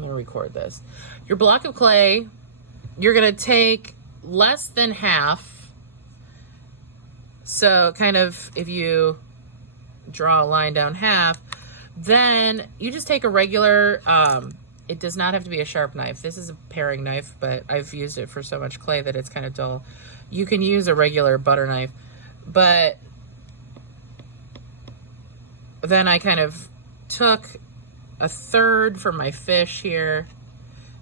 I'm gonna record this. Your block of clay, you're gonna take less than half. So kind of, if you draw a line down half, then you just take a regular, it does not have to be a sharp knife. This is a paring knife, but I've used it for so much clay that it's kind of dull. You can use a regular butter knife, but then I kind of took a third for my fish here.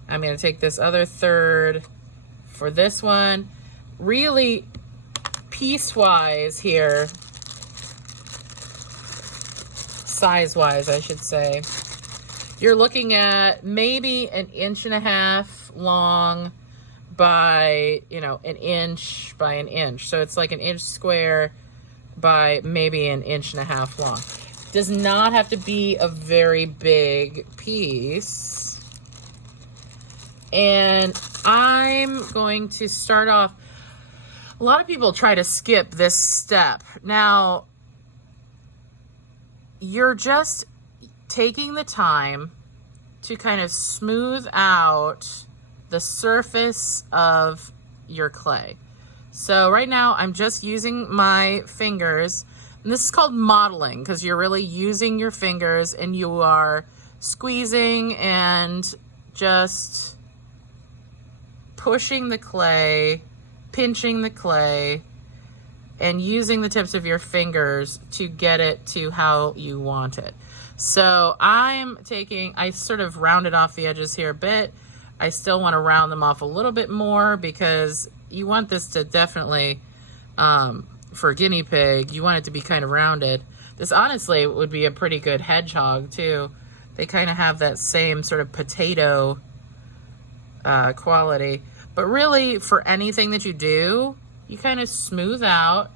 I'm going to take this other third for this one. Really piece-wise here, size-wise, I should say. You're looking at maybe 1.5 inches long by, you know, 1 inch by 1 inch. So it's like 1 inch square by maybe 1.5 inches long. Does not have to be a very big piece. And I'm going to start off, a lot of people try to skip this step. Now, you're just taking the time to kind of smooth out the surface of your clay. So right now I'm just using my fingers, and this is called modeling because you're really using your fingers and you are squeezing and just pushing the clay, pinching the clay, and using the tips of your fingers to get it to how you want it. So I sort of rounded off the edges here a bit. I still want to round them off a little bit more because you want this to definitely, for a guinea pig, you want it to be kind of rounded. This honestly would be a pretty good hedgehog too. They kind of have that same sort of potato quality. But really, for anything that you do, you kind of smooth out,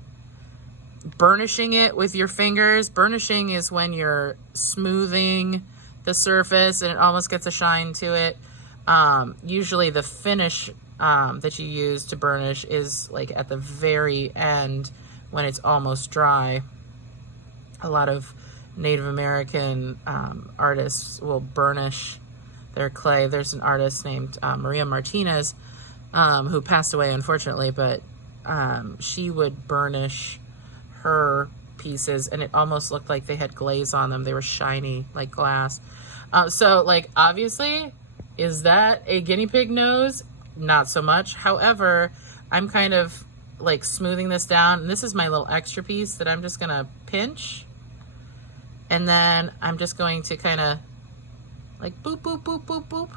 burnishing it with your fingers. Burnishing is when you're smoothing the surface and it almost gets a shine to it. Usually the finish that you use to burnish is like at the very end when it's almost dry. A lot of Native American artists will burnish their clay. There's an artist named Maria Martinez who passed away, unfortunately, but she would burnish her pieces and it almost looked like they had glaze on them. They were shiny like glass. So like, obviously, is that a guinea pig nose? Not so much. However, I'm kind of like smoothing this down, and this is my little extra piece that I'm just gonna pinch, and then I'm just going to kind of like boop, boop, boop, boop, boop,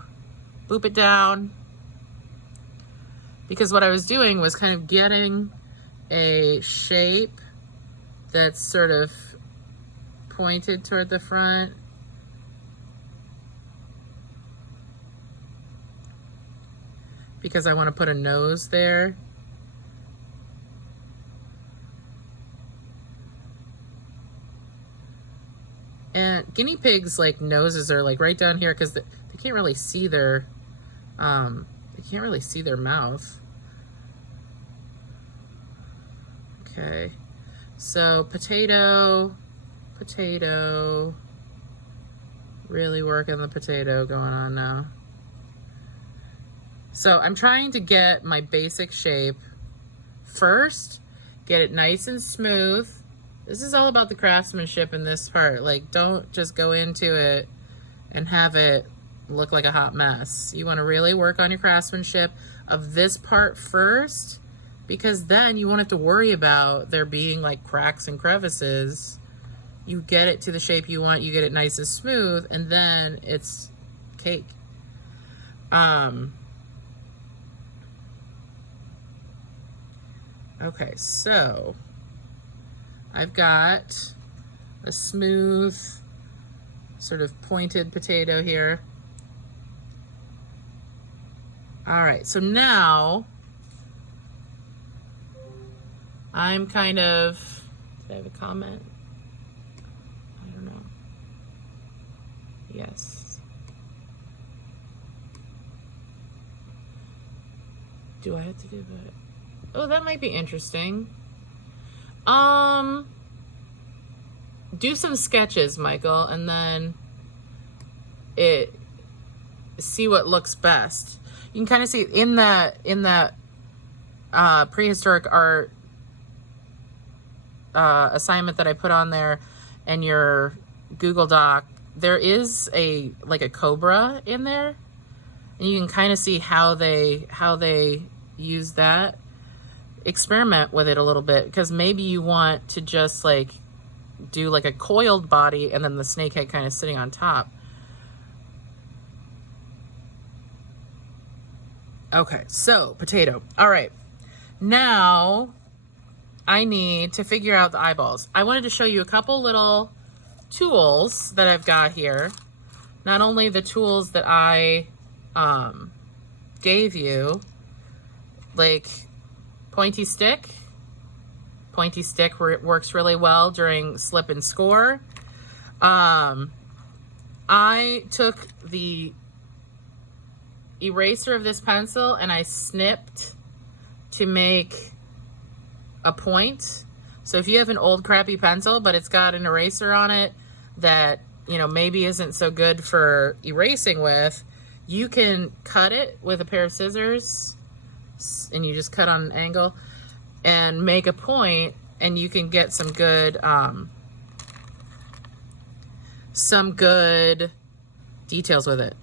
boop it down, because what I was doing was kind of getting a shape that's sort of pointed toward the front. Because I want to put a nose there. And guinea pigs, like, noses are like right down here because they can't really see their mouth. Okay, so potato, really working the potato going on now. So I'm trying to get my basic shape first, get it nice and smooth. This is all about the craftsmanship in this part. Like, don't just go into it and have it look like a hot mess. You want to really work on your craftsmanship of this part first, because then you won't have to worry about there being like cracks and crevices. You get it to the shape you want, you get it nice and smooth, and then it's cake. Okay, so I've got a smooth, sort of pointed potato here. All right, so now I'm kind of, did I have a comment? I don't know. Yes. Do I have to do that? Oh, that might be interesting. Do some sketches, Michael, and then see what looks best. You can kind of see in that prehistoric art assignment that I put on there and your Google Doc, there is a cobra in there, and you can kind of see how they use that. Experiment with it a little bit, because maybe you want to just like do like a coiled body and then the snake head kind of sitting on top. Okay, so potato. All right, now I need to figure out the eyeballs. I wanted to show you a couple little tools that I've got here. Not only the tools that I gave you, like pointy stick. Pointy stick works really well during slip and score. I took the eraser of this pencil and I snipped to make a point. So if you have an old crappy pencil, but it's got an eraser on it that, you know, maybe isn't so good for erasing with, you can cut it with a pair of scissors, and you just cut on an angle and make a point, and you can get some good details with it.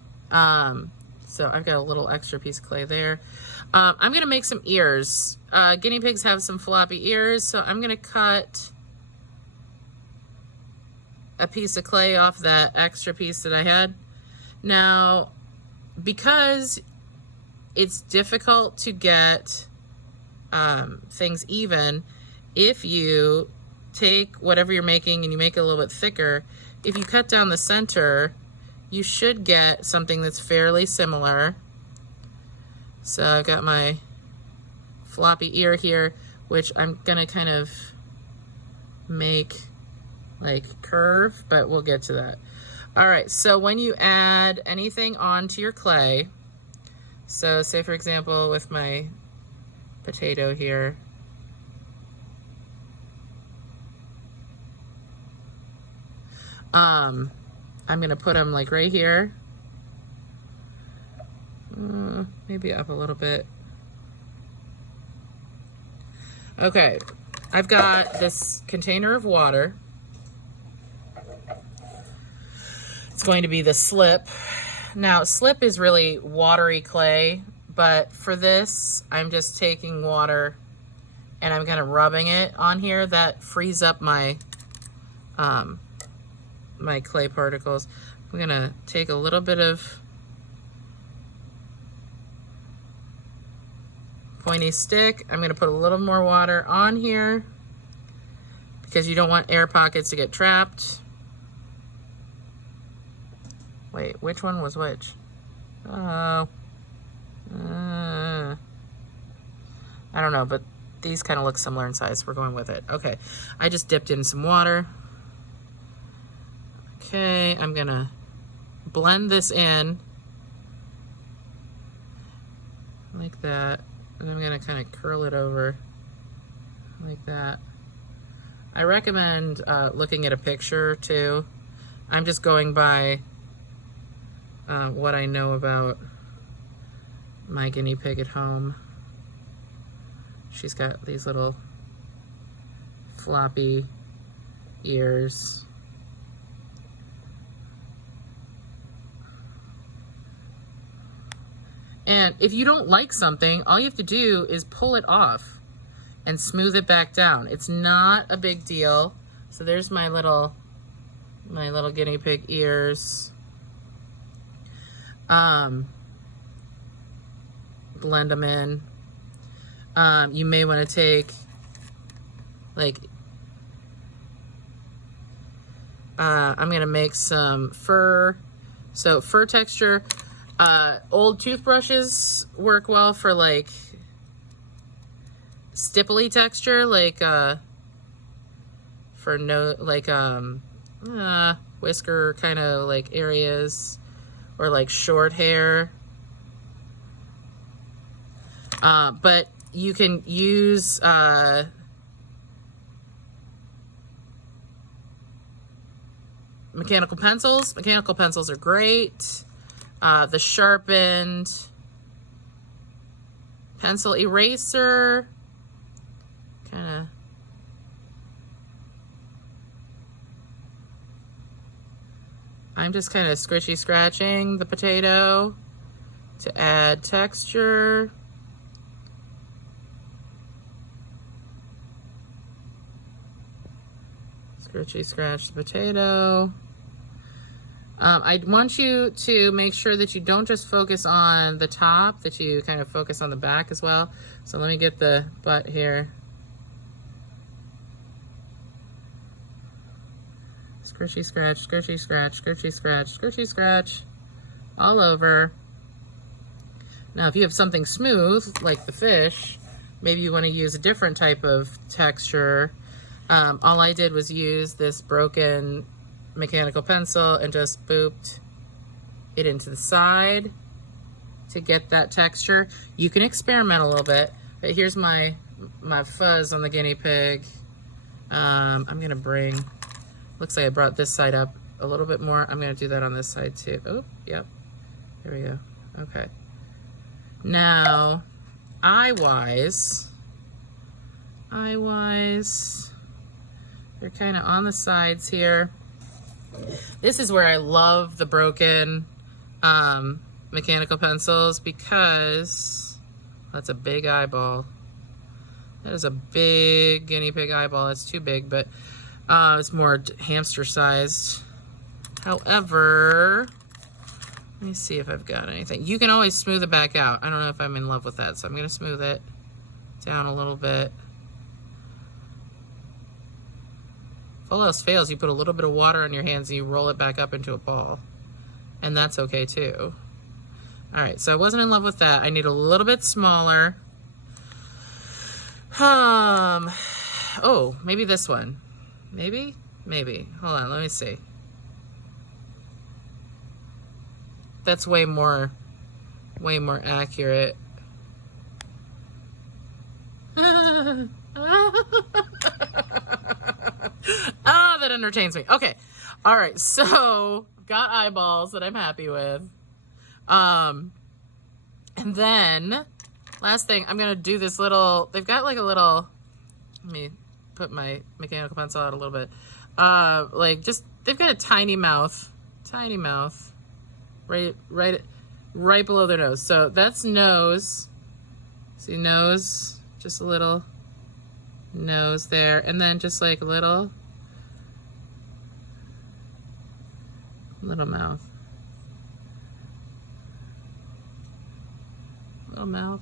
So I've got a little extra piece of clay there. I'm gonna make some ears. Guinea pigs have some floppy ears, so I'm gonna cut a piece of clay off that extra piece that I had. Now, because it's difficult to get things even, if you take whatever you're making and you make it a little bit thicker, if you cut down the center, you should get something that's fairly similar. So I've got my floppy ear here, which I'm gonna kind of make like curve, but we'll get to that. All right, so when you add anything onto your clay, so say for example with my potato here, I'm gonna put them like right here, maybe up a little bit. Okay, I've got this container of water. It's going to be the slip. Now, slip is really watery clay, but for this, I'm just taking water and I'm kind of rubbing it on here. That frees up my my clay particles. I'm gonna take a little bit of pointy stick. I'm gonna put a little more water on here because you don't want air pockets to get trapped. Wait, which one was which? Oh, I don't know, but these kind of look similar in size. We're going with it. Okay, I just dipped in some water. Okay, I'm gonna blend this in like that, and I'm gonna kind of curl it over like that. I recommend looking at a picture too. I'm just going by what I know about my guinea pig at home. She's got these little floppy ears. And if you don't like something, all you have to do is pull it off and smooth it back down. It's not a big deal. So there's my little guinea pig ears. Blend them in. You may want to take like I'm gonna make some fur. So fur texture. Old toothbrushes work well for like stipply texture, like for no like whisker kind of like areas, or like short hair. But you can use mechanical pencils. Mechanical pencils are great. the sharpened pencil eraser. Kind of I'm just kind of scritchy scratching the potato to add texture. Scritchy scratch the potato. I want you to make sure that you don't just focus on the top, that you kind of focus on the back as well. So let me get the butt here. Scritchy scratch, scritchy scratch, scritchy scratch, scritchy scratch, all over. Now, if you have something smooth, like the fish, maybe you want to use a different type of texture. All I did was use this broken mechanical pencil and just booped it into the side to get that texture. You can experiment a little bit, but here's my fuzz on the guinea pig. I'm gonna bring, looks like I brought this side up a little bit more. I'm gonna do that on this side too. Oh, yep, there we go. Okay. Now, eye-wise, they're kind of on the sides here. This is where I love the broken mechanical pencils, because that's a big eyeball. That is a big guinea pig eyeball. It's too big, but it's more hamster sized. However, let me see if I've got anything. You can always smooth it back out. I don't know if I'm in love with that, so I'm gonna smooth it down a little bit. If all else fails, you put a little bit of water on your hands and you roll it back up into a ball. And that's okay too. All right, so I wasn't in love with that. I need a little bit smaller. Oh, maybe this one. Maybe? Maybe. Hold on, let me see. That's way more accurate. Ah, that entertains me. Okay. All right. So got eyeballs that I'm happy with. And then last thing, I'm going to do this little, they've got like a little, let me put my mechanical pencil out a little bit. Like just, they've got a tiny mouth, right below their nose. So that's nose. See nose, just a little nose there, and then just like a little mouth, little mouth.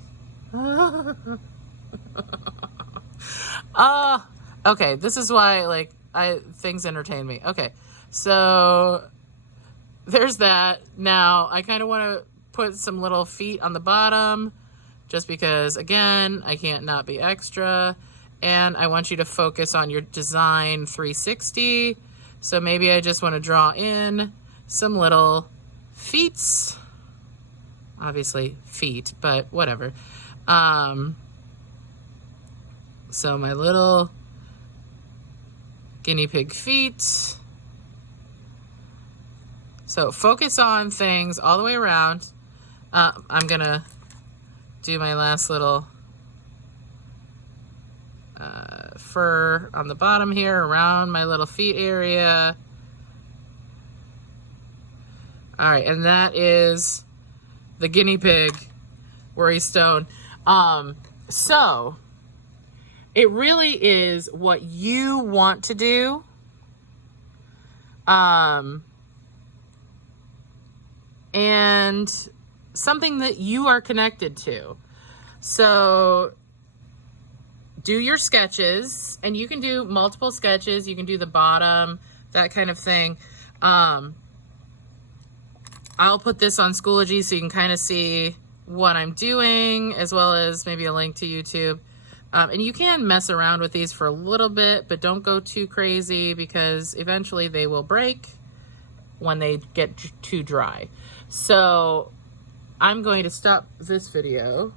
Okay, this is why like things entertain me. Okay, so there's that. Now I kind of want to put some little feet on the bottom, just because again I can't not be extra. And I want you to focus on your design 360. So maybe I just want to draw in some little feet. Obviously feet, but whatever. So my little guinea pig feet. So focus on things all the way around. I'm gonna do my last little fur on the bottom here around my little feet area. All right, and that is the guinea pig worry stone. So it really is what you want to do. And something that you are connected to. So do your sketches, and you can do multiple sketches. You can do the bottom, that kind of thing. I'll put this on Schoology so you can kind of see what I'm doing, as well as maybe a link to YouTube. And you can mess around with these for a little bit, but don't go too crazy, because eventually they will break when they get too dry. So I'm going to stop this video.